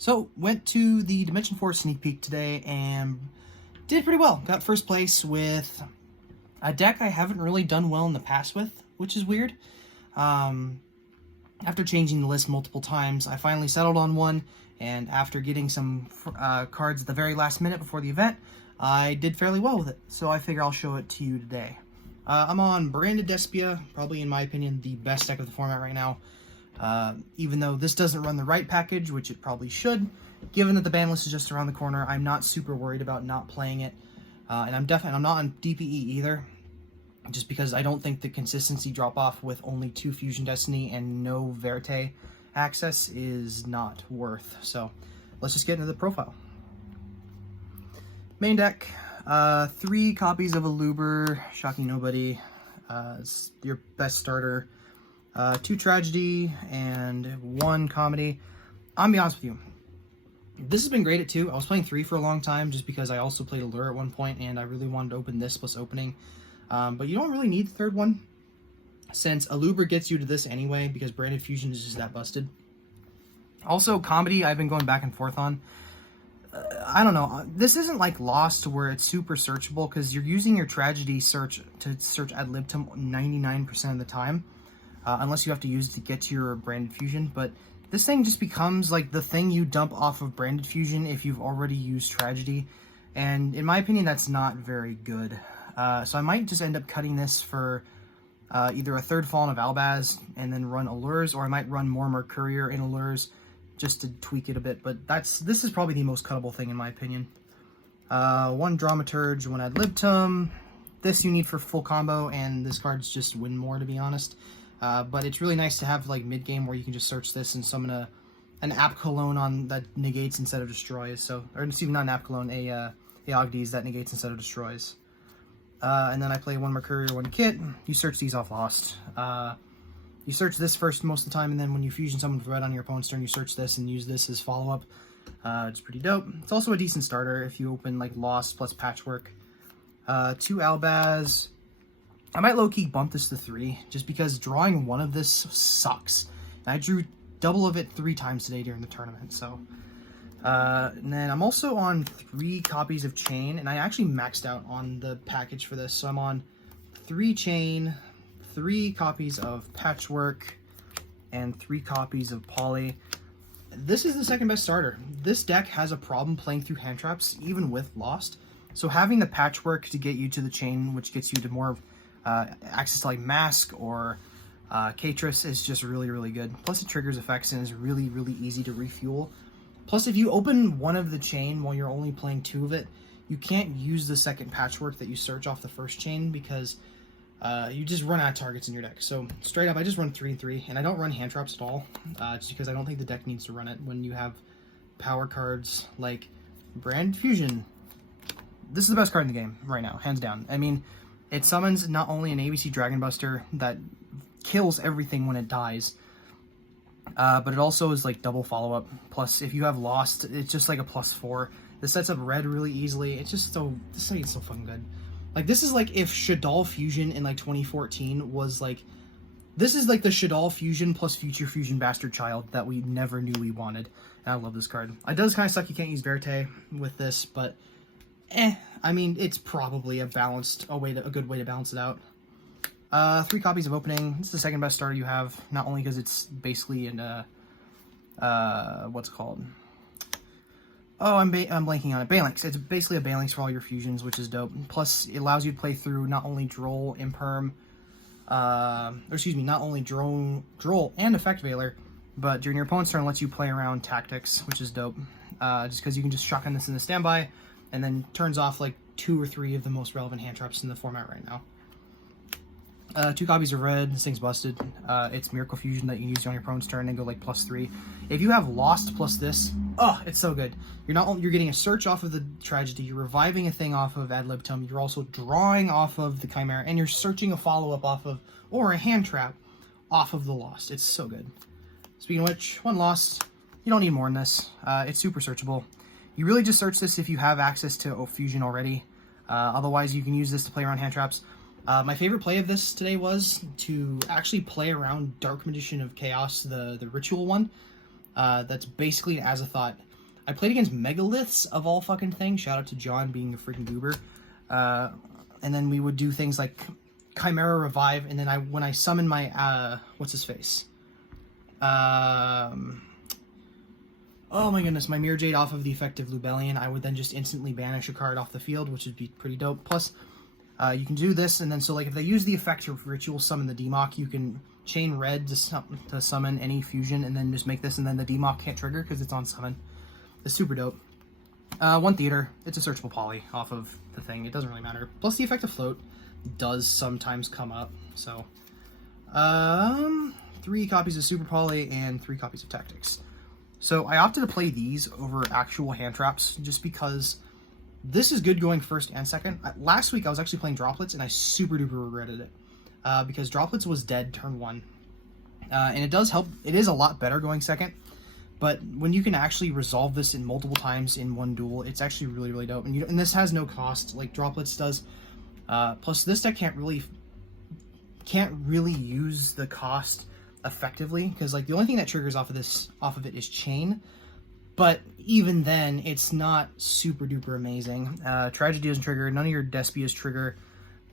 So, went to the Dimension 4 sneak peek today and did pretty well. Got first place with a deck I haven't really done well in the past with, which is weird. After changing the list multiple times, I finally settled on one, and after getting some cards at the very last minute before the event, I did fairly well with it. So I figure I'll show it to you today. I'm on branded Despia, probably in my opinion the best deck of the format right now. Even though this doesn't run the right package, which it probably should, given that the ban list is just around the corner, I'm not super worried about not playing it. And I'm not on DPE either, just because I don't think the consistency drop-off with only 2 Fusion Destiny and no Verte access is not worth. So let's just get into the profile. Main deck, 3 copies of Aluber, shocking nobody. It's your best starter. 2 tragedy and 1 comedy. I'm gonna be honest with you, this has been great at 2. I was playing 3 for a long time just because I also played Allure at one point and I really wanted to open this plus opening. But you don't really need the third one, since Aluber gets you to this anyway because branded fusion is just that busted. Also, comedy I've been going back and forth on. I don't know, this isn't like Lost where it's super searchable because you're using your tragedy search to search ad libitum 99% of the time. Unless you have to use it to get to your branded fusion, but this thing just becomes like the thing you dump off of branded fusion if you've already used tragedy, and in my opinion that's not very good. So I might just end up cutting this for either a third Fallen of Albaz and then run Allures, or I might run more Mercurier in Allures just to tweak it a bit, but this is probably the most cuttable thing in my opinion. 1 Dramaturge, 1 ad libitum. This you need for full combo, and this card's just win more, to be honest. But it's really nice to have like mid game where you can just search this and summon an App Cologne on that negates instead of destroys. So, or excuse me, not an App Cologne, a Ogdes that negates instead of destroys. And then I play 1 Mercurier, 1 Kit. You search these off Lost. You search this first most of the time, and then when you fusion someone with red on your opponent's turn, you search this and use this as follow up. It's pretty dope. It's also a decent starter if you open like Lost plus Patchwork. 2 Albaz. I might low-key bump this to 3, just because drawing 1 of this sucks. And I drew double of it 3 times today during the tournament, so. And then I'm also on 3 copies of Chain, and I actually maxed out on the package for this. So I'm on 3 Chain, 3 copies of Patchwork, and 3 copies of Poly. This is the second best starter. This deck has a problem playing through hand traps, even with Lost. So having the Patchwork to get you to the Chain, which gets you to more access to like Mask or Katris, is just really, really good. Plus it triggers effects and is really, really easy to refuel. Plus if you open 1 of the Chain while you're only playing 2 of it, you can't use the second Patchwork that you search off the first Chain because you just run out of targets in your deck. So straight up I just run 3 and 3, and I don't run hand traps at all, just because I don't think the deck needs to run it when you have power cards like Brand Fusion. This is the best card in the game right now, hands down. I mean, it summons not only an ABC Dragon Buster that kills everything when it dies, but it also is like double follow-up. Plus, if you have Lost, it's just like a +4. This sets up red really easily. It's just so, this thing is so fucking good. Like, this is like if Shaddoll Fusion in like 2014 was like, this is like the Shaddoll Fusion plus Future Fusion Bastard Child that we never knew we wanted. And I love this card. It does kind of suck you can't use Verte with this, but I mean, it's probably a good way to balance it out. 3 copies of Opening. It's the second best starter you have, not only because it's basically in what's it called? Oh, I'm blanking on it. Balinx. It's basically a Balinx for all your fusions, which is dope. Plus, it allows you to play through not only Droll, Imperm, not only Droll and Effect Veiler, but during your opponent's turn, lets you play around Tactics, which is dope. Just because you can just shotgun this in the standby, and then turns off like 2 or 3 of the most relevant hand traps in the format right now. 2 copies of red. This thing's busted. It's Miracle Fusion that you can use on your opponent's turn and go like +3. If you have Lost plus this, oh, it's so good. You're getting a search off of the tragedy, you're reviving a thing off of ad libitum, you're also drawing off of the chimera, and you're searching a follow-up off of, or a hand trap off of the Lost. It's so good. Speaking of which, 1 Lost. You don't need more than this. It's super searchable. You really just search this if you have access to Fusion already. Otherwise, you can use this to play around hand traps. My favorite play of this today was to actually play around Dark Magician of Chaos, the ritual one. That's basically an Azathoth I played against Megaliths of all fucking things. Shout out to John being a freaking goober. And then we would do things like Chimera Revive, and then when I summon my, what's his face? Oh my goodness, my Mirror Jade off of the effective Lubellion, I would then just instantly banish a card off the field, which would be pretty dope. Plus, you can do this, and then so like if they use the effect to ritual summon the Demock, you can chain red to summon any fusion, and then just make this, and then the Demock can't trigger because it's on summon. It's super dope. One theater, it's a searchable poly off of the thing. It doesn't really matter. Plus the effect of float does sometimes come up. So, 3 copies of super poly and 3 copies of tactics. So I opted to play these over actual hand traps just because this is good going first and second. Last week I was actually playing droplets and I super duper regretted it because droplets was dead turn 1. And it does help. It is a lot better going second. But when you can actually resolve this in multiple times in one duel, it's actually really, really dope. And this has no cost like droplets does. Plus, this deck can't really use the cost effectively because like the only thing that triggers off of it is chain. But even then, it's not super duper amazing. Tragedy doesn't trigger. None of your Despias trigger.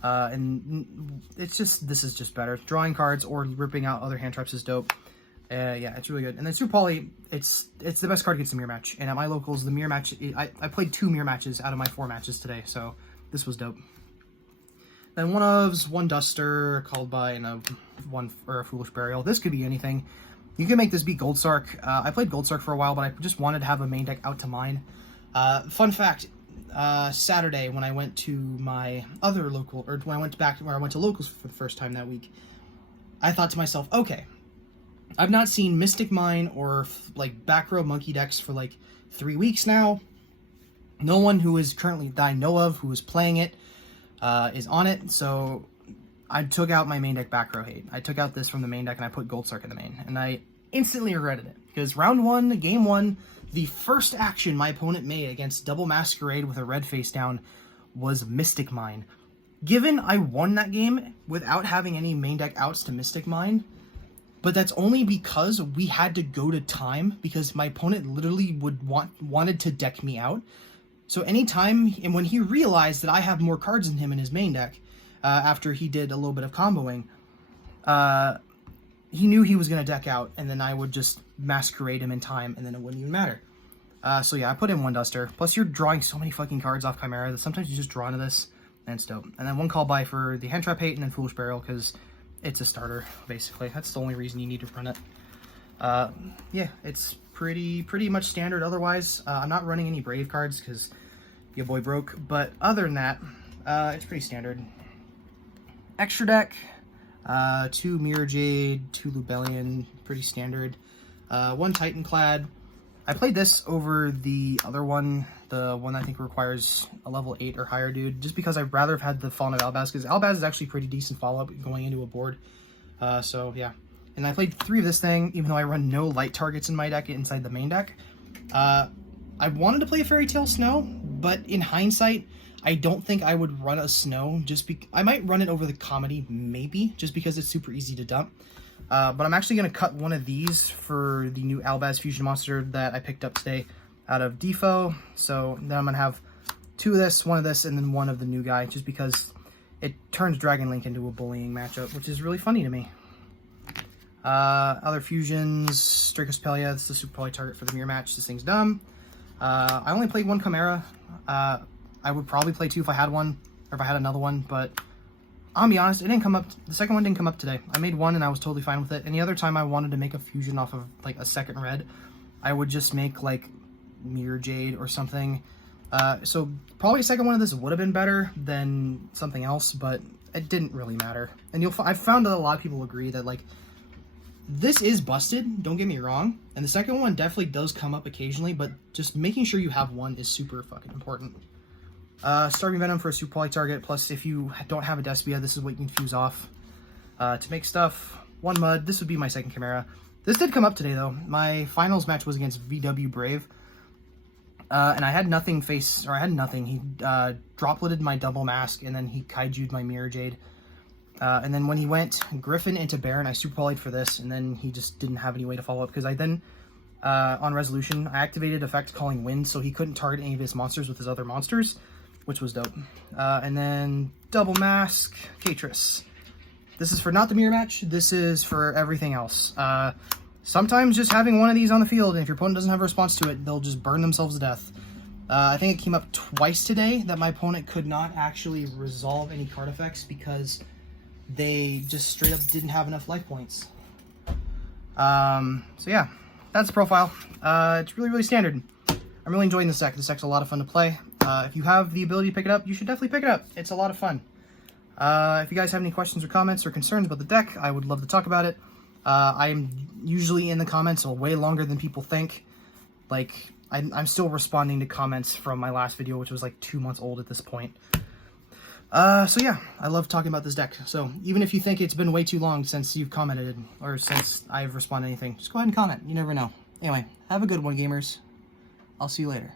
And it's just this is just better. Drawing cards or ripping out other hand traps is dope. Yeah, it's really good. And then Super Poly, it's the best card against the mirror match. And at my locals, the mirror match, I played 2 mirror matches out of my 4 matches today, so this was dope. Then one ofs, one duster, called by, and a foolish burial. This could be anything. You can make this be Goldsark. I played Goldsark for a while, but I just wanted to have a main deck out to mine. Fun fact, Saturday when I went to my other local, or when I went back where I went to locals for the first time that week, I thought to myself, okay, I've not seen Mystic Mine or like back row monkey decks for like 3 weeks now. No one who is currently that I know of who is playing it is on it, so I took out my main deck back row hate. I took out this from the main deck and I put Goldsark in the main, and I instantly regretted it because round 1, game 1, the first action my opponent made against Double Masquerade with a red face down was Mystic Mine. Given I won that game without having any main deck outs to Mystic Mine, but that's only because we had to go to time because my opponent literally wanted to deck me out. So anytime, and when he realized that I have more cards than him in his main deck, after he did a little bit of comboing, he knew he was going to deck out, and then I would just masquerade him in time, and then it wouldn't even matter. So yeah, I put in one duster. Plus you're drawing so many fucking cards off Chimera that sometimes you just draw into this, and it's dope. And then one call by for the hand trap hate, and then Foolish Burial, because it's a starter, basically. That's the only reason you need to run it. Yeah, it's pretty much standard otherwise. I'm not running any Brave cards because your boy broke, but other than that, it's pretty standard. Extra deck, 2 Mirror Jade, 2 Lubellion, pretty standard. 1 Titanclad. I played this over the other one, the one I think requires a level 8 or higher dude, just because I'd rather have had the Fallen of Albaz, because Albaz is actually pretty decent follow-up going into a board. So yeah. And I played 3 of this thing, even though I run no light targets in my deck inside the main deck. I wanted to play a Fairy Tale Snow, but in hindsight, I don't think I would run a Snow. I might run it over the Comedy, maybe, just because it's super easy to dump. But I'm actually going to cut one of these for the new Albaz Fusion Monster that I picked up today out of DIFO. So then I'm going to have 2 of this, 1 of this, and then 1 of the new guy, just because it turns Dragon Link into a bullying matchup, which is really funny to me. Other fusions, Dracospelia, this is a super poly target for the mirror match. This thing's dumb. I only played 1 Chimera. I would probably play 2 if I had one, or if I had another one, but I'll be honest, it didn't come up. The second one didn't come up today. I made 1 and I was totally fine with it. Any other time I wanted to make a fusion off of like a second red, I would just make like Mirror Jade or something. So probably a second one of this would have been better than something else, but it didn't really matter. And I've found that a lot of people agree that like this is busted, don't get me wrong, and the second one definitely does come up occasionally, but just making sure you have 1 is super fucking important. Starving Venom for a super poly target, plus if you don't have a Despia, this is what you can fuse off to make stuff. 1 Mud, this would be my second Chimera. This did come up today though. My finals match was against VW Brave, and I had nothing I had nothing. He dropleted my double mask, and then he kaiju'd my Mirror Jade. And then when he went Griffin into Baron, I super polyed for this, and then he just didn't have any way to follow up, because I then on resolution. I activated effect calling wind, so he couldn't target any of his monsters with his other monsters, which was dope. And then double mask, Katris. This is for not the mirror match, this is for everything else. Sometimes just having one of these on the field, and if your opponent doesn't have a response to it, they'll just burn themselves to death. I think it came up twice today that my opponent could not actually resolve any card effects because they just straight up didn't have enough life points. So yeah, that's the profile. It's really, really standard. I'm really enjoying this deck. This deck's a lot of fun to play. If you have the ability to pick it up, you should definitely pick it up. It's a lot of fun. If you guys have any questions or comments or concerns about the deck, I would love to talk about it. I'm usually in the comments way longer than people think. Like, I'm still responding to comments from my last video, which was like 2 months old at this point. So yeah, I love talking about this deck. So even if you think it's been way too long since you've commented or since I've responded to anything, just go ahead and comment. You never know. Anyway, have a good one, gamers. I'll see you later.